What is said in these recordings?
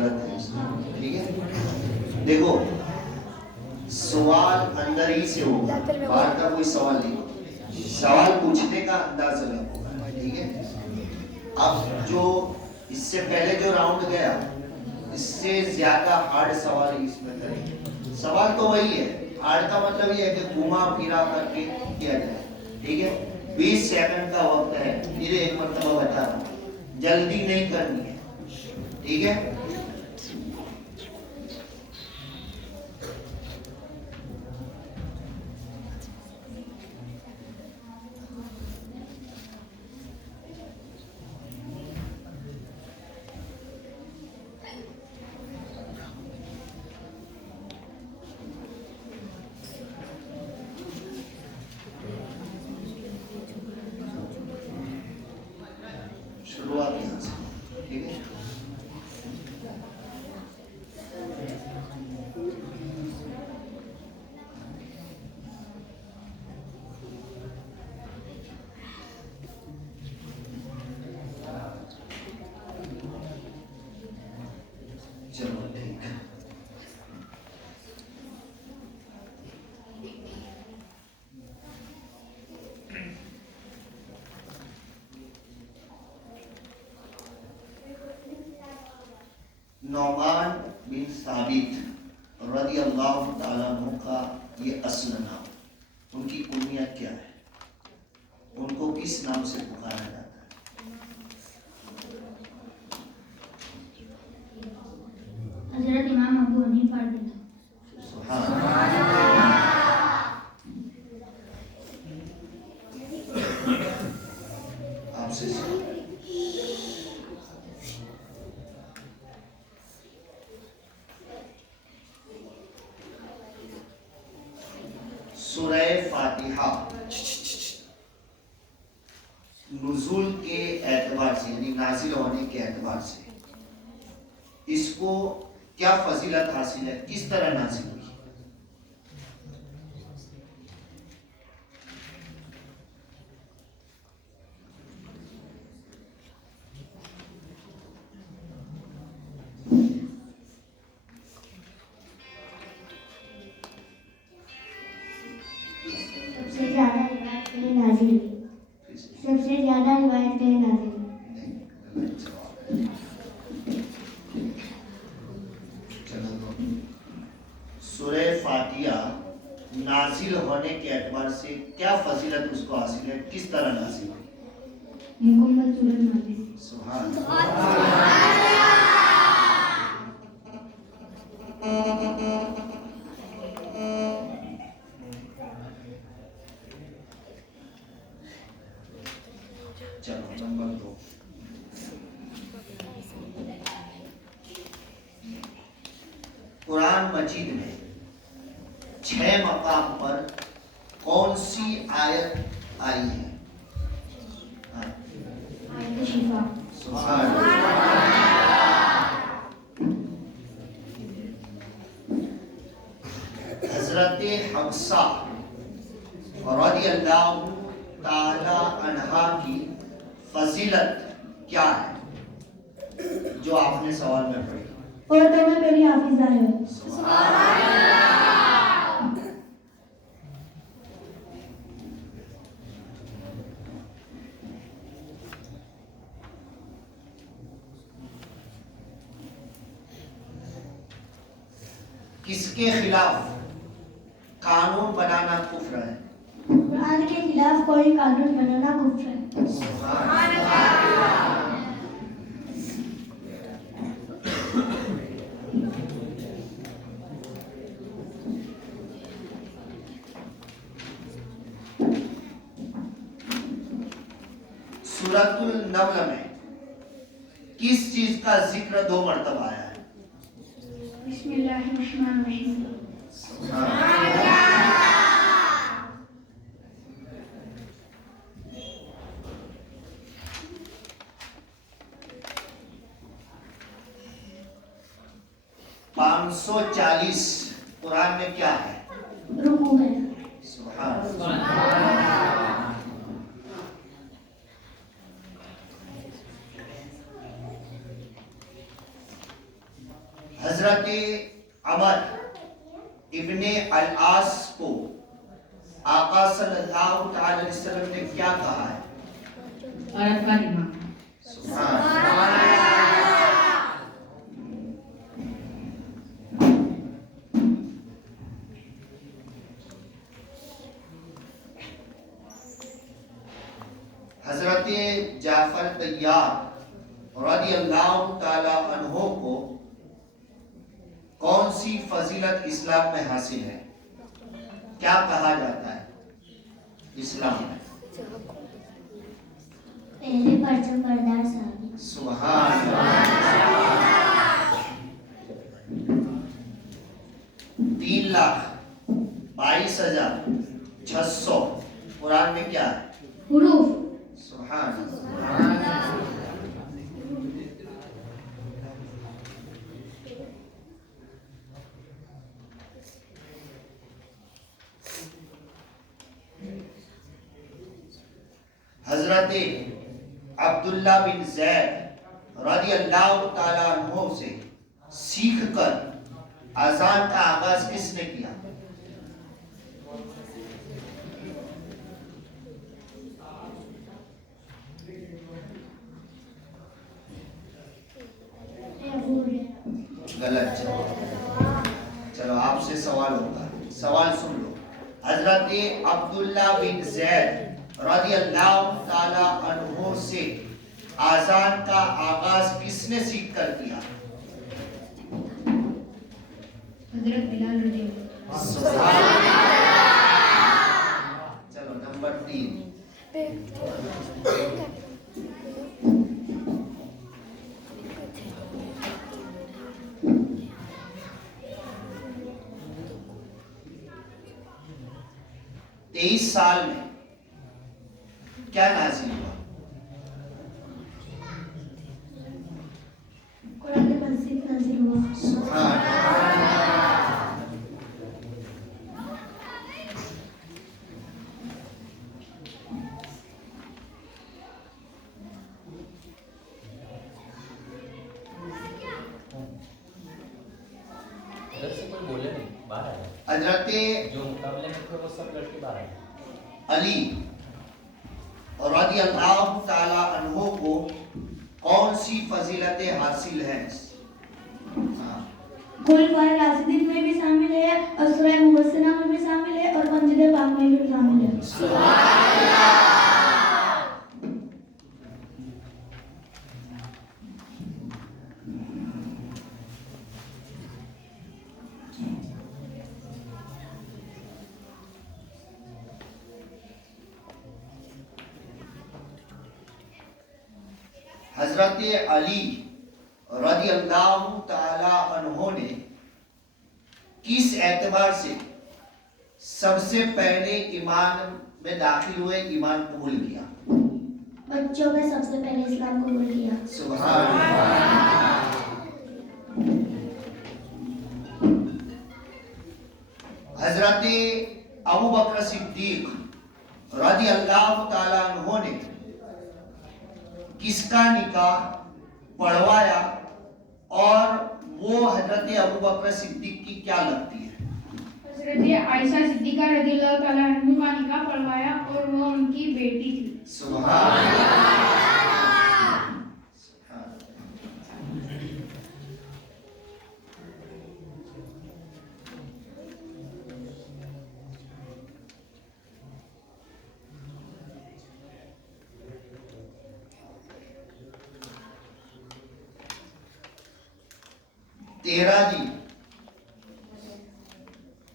اجازت ہے؟ ٹھیک ہے. دیکھو سوال اندر ہی سے ہوگا، باہر کا کوئی سوال نہیں ہوگا، سوال پوچھنے کا انداز الگ ہوگا. ٹھیک ہے. اب جو اس سے پہلے جو راؤنڈ گیا اس سے زیادہ ہارڈ سوال اس میں کریں گے. سوال تو وہی ہے، ہارڈ کا مطلب یہ ہے کہ گھما پھرا کر کے کیا جائے. ٹھیک ہے. 20 سیکنڈ کا وقت ہے، پھر ایک مرتبہ بتا رہا ہوں، جلدی نہیں کرنی ہے. ٹھیک ہے. شروعات یہاں سے. ٹھیک ہے. چلو ٹھیک ہے. نعمان بن ثابت رضی اللہ تعالیٰ عنہ کا یہ اصل نام، ان کی کنیت کیا ہے؟ ان کو کس نام سے پکارا جاتا ہے؟ حضرت امام ابو حنیفہ سبحان آپ سے سورہ فاتحہ نزول کے اعتبار سے یعنی نازل ہونے کے اعتبار سے اس کو کیا فضیلت حاصل ہے، کس طرح نازل ہوئی؟ سب سے زیادہ روایتیں نازل ہوئی. سورہ فاتحہ نازل ہونے کے اعتبار سے کیا فضیلت اس کو حاصل ہے، کس طرح نازل ہوئی؟ مکمل سورت نازل. سبحان چلو نمبر 2. قرآن مجید میں 6 مقام پر کون سی آیت آئی ہے؟ آیت شفا. سبحان حضرت حفصہ رضی اللہ تعالی عنہا کی فضیلت کیا ہے جو آپ نے سوال میں پڑھی؟ عورتوں میں پہلی حافظہ ہے. کس کے خلاف قانون بنانا کفر ہے؟ قرآن کے خلاف کوئی قانون بنانا کفر ہے. سورۃ النمل میں کس چیز کا ذکر 2 مرتبہ آیا ہے؟ بسم اللہ الرحمن الرحیم. پانچ 540 قرآن میں کیا ہے؟ رکوع ہے. سبحان ابن العاص کو آقا صلی اللہ تعالی علیہ وسلم نے کیا کہا ہے؟ عرب کا دماغ. سبحان اللہ. حضرت جعفر طیار رضی اللہ تعالی عنہ کو کون سی فضیلت اسلام میں حاصل ہے؟ کیا کہا جاتا ہے اسلام میں؟ پہلے پرچم بردار صحابی. سبحان اللہ. 3,22,600 قرآن میں کیا ہے؟ حروف. سبحان اللہ. حضرت عبداللہ بن زید رضی اللہ تعالیٰ عنہ سے سیکھ کر اذان کا آغاز کس نے کیا؟ غلط جواب. چلو آپ سے سوال ہوگا, سوال سن لو. حضرت عبداللہ بن زید رضی اللہ تعالی عنہ سے آذان کا آغاز کس نے سیکھ کر کیا؟ حضرت بلال رضی اللہ. سبحان اللہ. چلو نمبر 3. تیئیس سال میں کیا نازل ہوا؟ قرآن مجید نازل ہوا. سبحان اللہ. ادھر سے کوئی بولے نہیں, باہر آیا. حضرت جو مقابلے میں تھے وہ سب لڑکے باہر آئے. علی رضی اللہ تعالی عنہ کو کون سی فضیلتیں حاصل ہیں؟ خلفائے راشدین میں بھی شامل ہے اور سورہ مبشرہ میں بھی شامل ہے اور مسجد پاک میں بھی شامل ہے. حضرت علی رضی اللہ تعالی عنہ نے کس اعتبار سے سب سے پہلے ایمان میں داخل ہوئے, ایمان قبول کیا؟ بچوں میں سب سے پہلے اسلام قبول کیا. سبحان اللہ. حضرت ابو بکر صدیق رضی اللہ تعالی عنہ نے کس کا نکاح پڑھوایا اور وہ حضرت ابو بکر صدیق کی کیا لگتی ہے؟ حضرت عائشہ صدیقہ رضی اللہ تعالیٰ عنہ کا نکاح پڑھوایا اور وہ ان کی بیٹی تھی. سبحان اللہ. تیرہ دن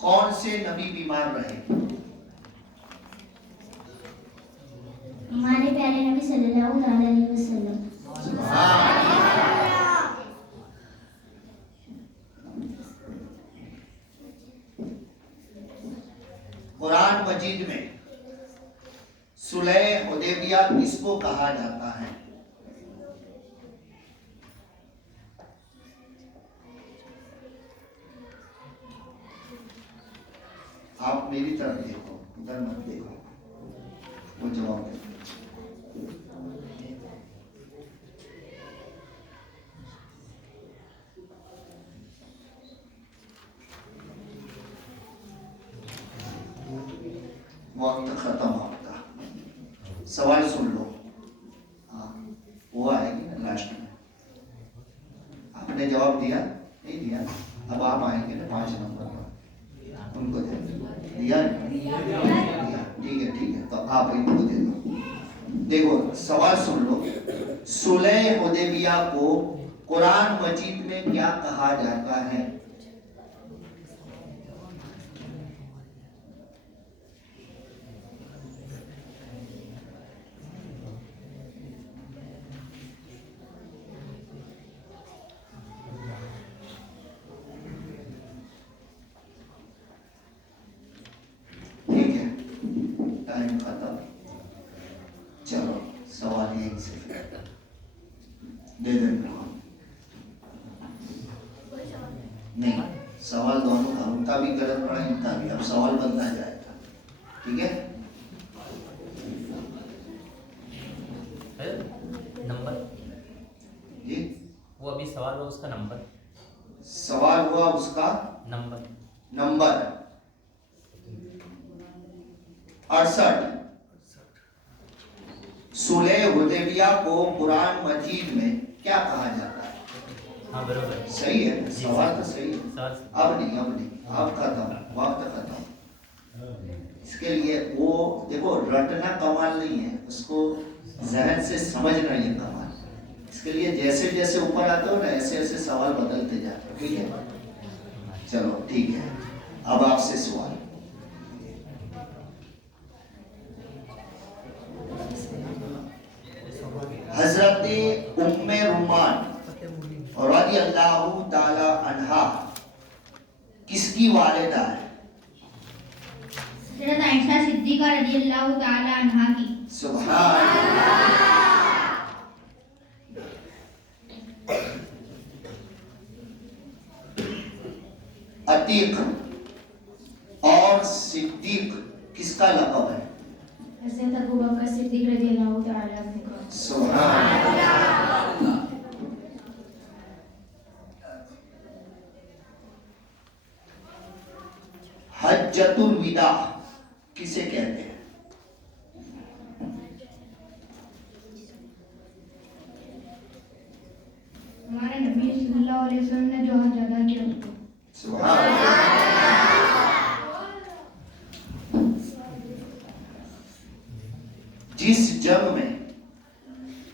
کون سے نبی بیمار رہے؟ ہمارے پیارے نبی صلی اللہ علیہ وسلم. قرآن مجید میں صلح حدیبیہ کس کو کہا جاتا ہے؟ آپ میری طرف دیکھو, ادھر مت دیکھو, وہ جواب دے. وقت ختم ہوتا. سوال سن لو. ہاں وہ آئے گی نا لاسٹ میں. آپ نے جواب دیا نہیں دیا؟ اب آپ آئیں گے نا 5 نمبر پر, ان کو دے دیا. ٹھیک ہے ٹھیک ہے, تو آپ ان کو دے دو. دیکھو سوال سن لو. صلح حدیبیہ کو قرآن مجید میں کیا کہا جاتا ہے؟ ٹھیک ہے, ٹائم ختم. چلو سوال یہیں سے دے دیں گے. نہیں, سوال دونوں کا, ان کا بھی غلط پڑا, ان کا بھی. اب سوال بنتا جائے گا. ٹھیک ہے, نمبر جی وہ ابھی سوال ہوا اس کا نمبر. سوال ہوا اس کا نمبر نمبر 68. صلح حدیبیہ کو قرآن مجید میں کیا کہا جاتا ہے؟ ہاں برابر. صحیح ہے, سوال تو صحیح ہے. سوال اب نہیں, اب ختم, وقت ختم. اس کے لیے وہ دیکھو رٹنا کمال نہیں ہے, اس کو ذہن سے سمجھنا یہ کمال. اس کے لیے جیسے جیسے اوپر آتے ہو نا ایسے ایسے سوال بدلتے جاتے ہو. ٹھیک ہے, چلو ٹھیک ہے. اب آپ سے سوال. حضرت ام رومان رضی اللہ تعالی عنہا کس کی والدہ ہے؟ حضرت عائشہ صدیقہ رضی اللہ تعالی عنہا کی. سبحان اللہ. عتیق اور صدیق کس کا لقب ہے؟ حضرت ابوبکر صدیق رضی اللہ تعالی عنہ کا. سبحان اللہ. حجۃ الوداع کسے کہتے ہیں؟ ہمارے نبی صلی اللہ علیہ وسلم نے جو حج ادا کیا. سبحان اللہ. جس جنگ میں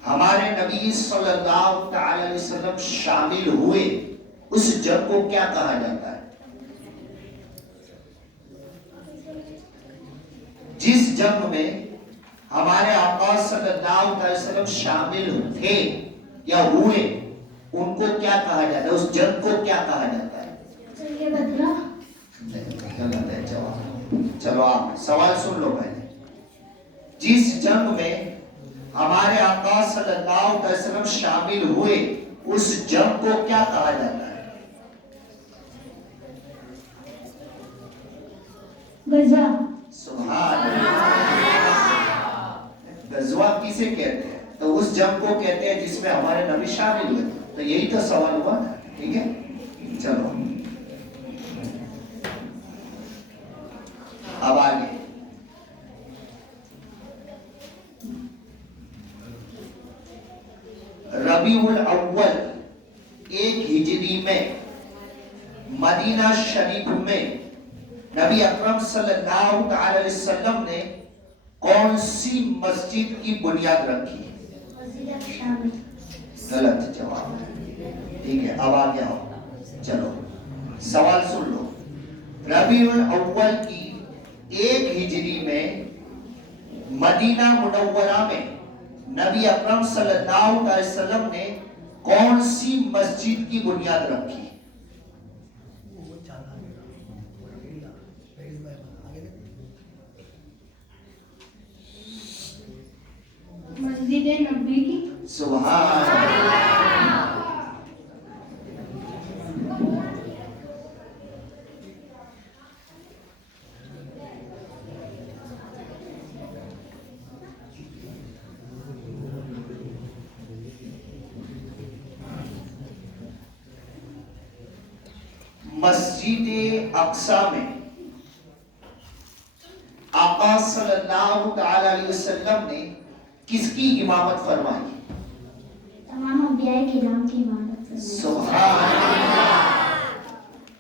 ہمارے نبی صلی اللہ تعالی علیہ وسلم شامل ہوئے اس جنگ کو کیا کہا جاتا ہے؟ جس جنگ میں ہمارے آقا صلی اللہ علیہ وسلم شامل تھے یا ہوئے ان کو کیا کہا جاتا ہے؟ اس جنگ کو کیا کہا جاتا ہے؟ چلیے بدلا. غلط ہے جواب. چلو آپ سوال سن لو پہلے. جس جنگ میں ہمارے آقا صلی اللہ علیہ وسلم شامل ہوئے اس جنگ کو کیا کہا جاتا ہے؟ غزہ. سبحان اللہ. غزوہ کسے کہتے ہیں؟ تو اس جنگ کو کہتے ہیں جس میں ہمارے نبی شامل ہوئے. تو یہی تو سوال ہوا نا. ٹھیک ہے, چلو اب آگے. ربیع الاول 1 ہجری میں مدینہ شریف میں نبی اکرم صلی اللہ علیہ وسلم نے کون سی مسجد کی بنیاد رکھی؟ مسجد شامل. غلط جواب. ٹھیک ہے, اب آگے آؤ. چلو سوال سن لو. ربیع الاول کی 1 ہجری میں مدینہ منورہ میں نبی اکرم صلی اللہ علیہ وسلم نے کون سی مسجد کی بنیاد رکھی؟ مسجد نبی کی. سبحان اللہ. مسجد اقصی میں آقا صلی اللہ تعالی علیہ وسلم نے کس کی امامت فرمائی؟ تمام انبیاء کرام کی امامت فرمائی. سبحان اللہ.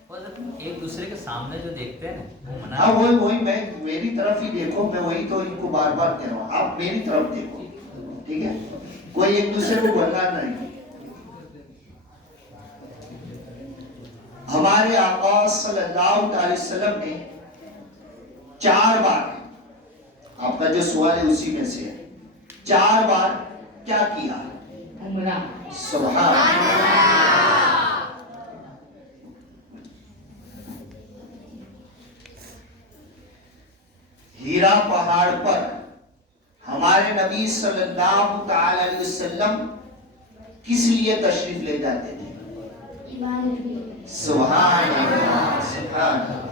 وہ ایک دوسرے کے سامنے جو دیکھتے ہیں وہ منع ہاں وہی میں میری طرف ہی دیکھو، میں وہی تو ان کو بار بار کہہ رہا ہوں، آپ میری طرف دیکھو، ٹھیک ہے؟ کوئی ایک دوسرے کو بولنا نہیں. ہمارے آقا صلی اللہ علیہ وسلم نے 4 بار، آپ کا جو سوال ہے اسی میں سے ہے، 4 بار کیا کیا؟ عمرہ. سبحان اللہ. ہیرا پہاڑ پر ہمارے نبی صلی اللہ تعالی علیہ وسلم کس لیے تشریف لے جاتے تھے؟ عبادت بھی. سبحان اللہ. سبحان اللہ.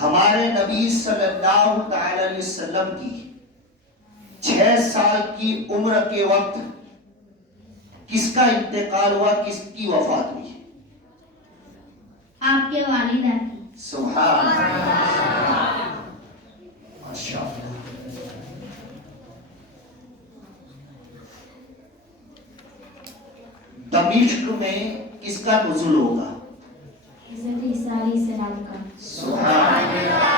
ہمارے نبی صلی اللہ تعالی علیہ وسلم کی 6 سال کی عمر کے وقت کس کا انتقال ہوا، کس کی وفات ہوئی؟ آپ کے والدہ کی. سبحان اللہ. ماشاء اللہ. دمشق میں کس کا نزول ہوگا؟ حضرت عیسیٰ علیہ السلام کا. سبحان اللہ.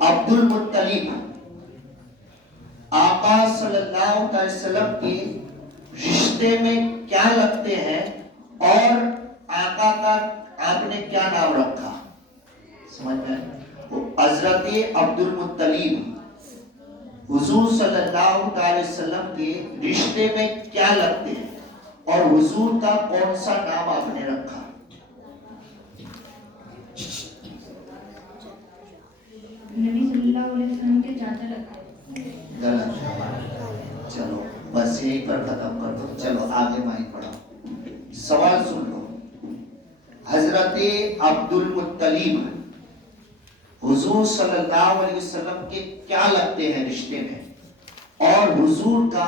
عبد المطلب آقا صلی اللہ علیہ وسلم کے رشتے میں کیا لگتے ہیں اور آقا کا آپ نے کیا نام رکھا؟ سمجھ میں حضرت عبد المطلب حضور صلی اللہ علیہ وسلم کے رشتے میں کیا لگتے ہیں اور حضور کا کون سا نام آپ نے رکھا؟ نبی صلی اللہ علیہ وسلم کے چاچا لگتا ہے. غلط. چلو بس یہیں پر ختم کر دو. چلو آگے مائک پڑھاؤ. سوال سن لو. حضرت عبد المطلب حضور صلی اللہ علیہ وسلم کے کیا لگتے ہیں رشتے میں، اور حضور کا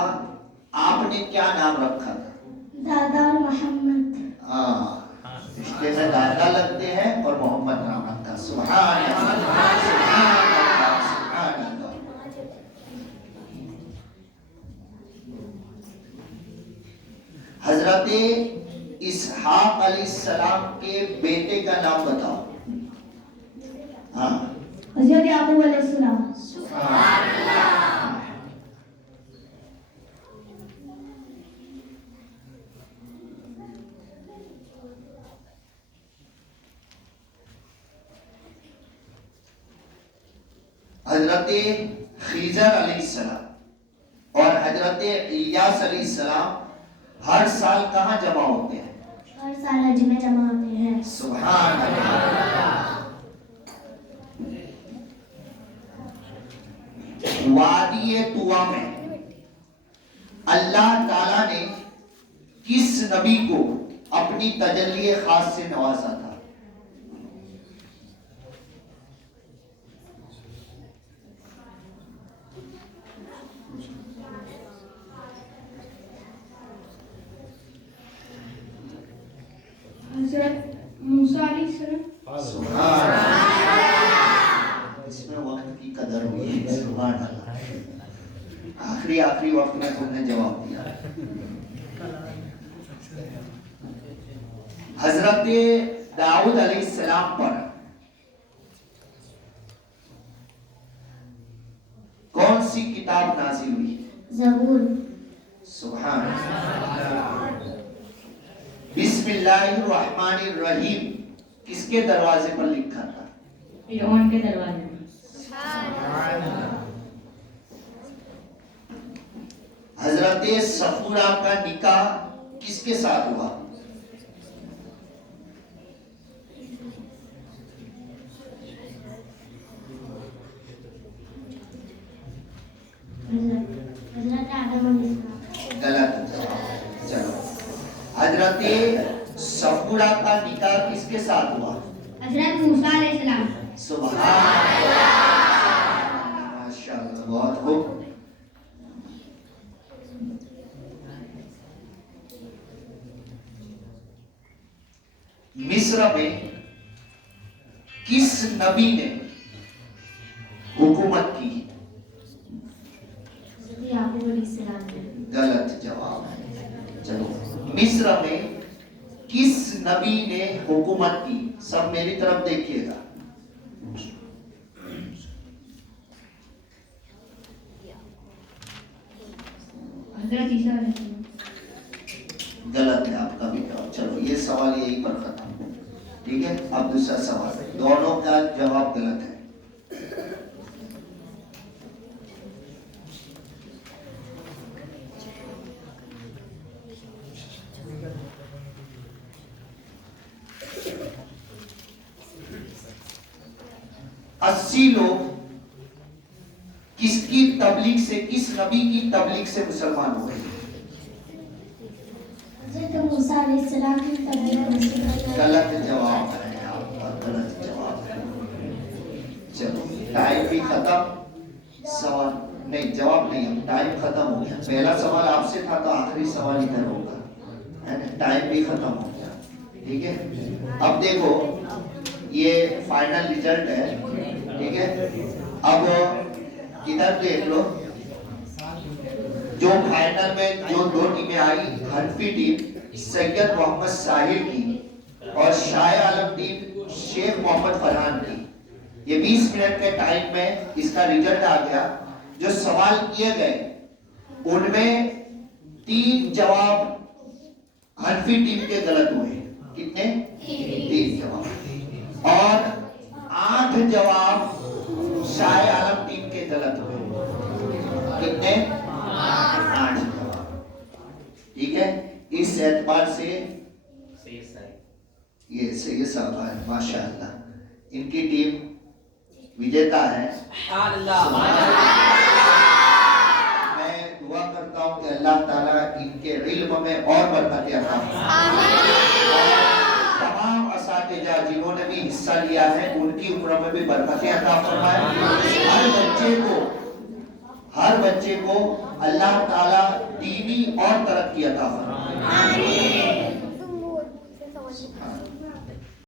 آپ نے کیا نام رکھا تھا؟ دادا اور محمد. ہاں رشتے میں دادا لگتے ہیں اور محمد نام رکھا. سبحان اللہ. سبحان اللہ. سبحان اللہ. حضرت اسحاق علیہ السلام کے بیٹے کا نام بتاؤ. ہاں حضرت یعقوب علیہ السلام. سبحان اللہ. حضرت خضر علیہ السلام اور حضرت الیاس علیہ السلام ہر سال کہاں جمع ہوتے ہیں؟ ہر سال حج میں جمع ہوتے ہیں. سبحان اللہ. وادی طوا میں اللہ تعالیٰ نے کس نبی کو اپنی تجلی خاص سے نوازا تھا؟ حضرت موسیٰ علیہ السلام. سبحان اللہ. اس میں وقت کی قدر ہوئی ہے. سبحان اللہ. آخری وقت میں تم نے جواب دیا. حضرت داؤد علیہ السلام پر کون سی کتاب نازل ہوئی؟ زبور. سبحان اللہ. بسم اللہ الرحمن الرحیم کس کے دروازے پر لکھا تھا؟ فرعون کے دروازے میں. حضرت صفورہ کا نکاح کس کے ساتھ ہوا؟ حضرت آدم علیہ السلام. غلط. چلو حضرت صفورہ کا نکاح کس کے ساتھ ہوا؟ حضرت موسیٰ علیہ السلام. سبحان اللہ. ماشاءاللہ. بہت خوب. مصر میں کس نبی نے حکومت کی؟ یعقوب علیہ السلام نے. غلط جواب ہے. چلو مصر میں کس نبی نے حکومت کی؟ سب میری طرف دیکھیے گا. حضرت عیسیٰ علیہ السلام. غلط ہے آپ کا بھی جواب. چلو یہ سوال یہی پر ختم. ٹھیک ہے. اب دوسرا سوال. دونوں کا جواب غلط ہے. اسی لوگ کس کی تبلیغ سے, کس نبی کی تبلیغ سے مسلمان ہوئے؟ حضرت موسیٰ علیہ السلام کی تبلیغ سے. غلط جواب ہے آپ کا. غلط جواب ہے. چلو ٹائم بھی ختم. سوال نہیں, جواب نہیں, اب ٹائم ختم ہو گیا. پہلا سوال آپ سے تھا تو آخری سوال ادھر ہوگا. ٹائم بھی ختم ہو گیا. ٹھیک ہے. اب دیکھو یہ فائنل ریزلٹ ہے. ٹھیک ہے. اب ادھر دیکھ لو, جو فائنل میں جو دو ٹیمیں آئی, حنفی ٹیم سید محمد ساحل کی اور شاہ عالم ٹیم شیخ محمد فرحان کی. یہ 20 منٹ کے ٹائم میں اس کا ریزلٹ آ گیا. جو سوال کیے گئے ان میں 3 جواب حنفی ٹیم کے غلط ہوئے. کتنے؟ 3 جواب. اور 8 جواب شاہ عالم ٹیم کے غلط ہوئے. کتنے؟ 8 جواب. ٹھیک ہے. اس اعتبار سے یہ سید صاحب ہے ماشاءاللہ, ان کی ٹیم وجیتا ہے. میں دعا کرتا ہوں کہ اللہ تعالیٰ ان کے علم میں اور برکت عطا فرمائے. تمام اساتذہ جنہوں نے بھی حصہ لیا ہے ان کی عمر میں بھی برکتیں عطا فرمائے. ہر بچے کو اللہ تعالیٰ دینی اور ترقی عطا فرمائے.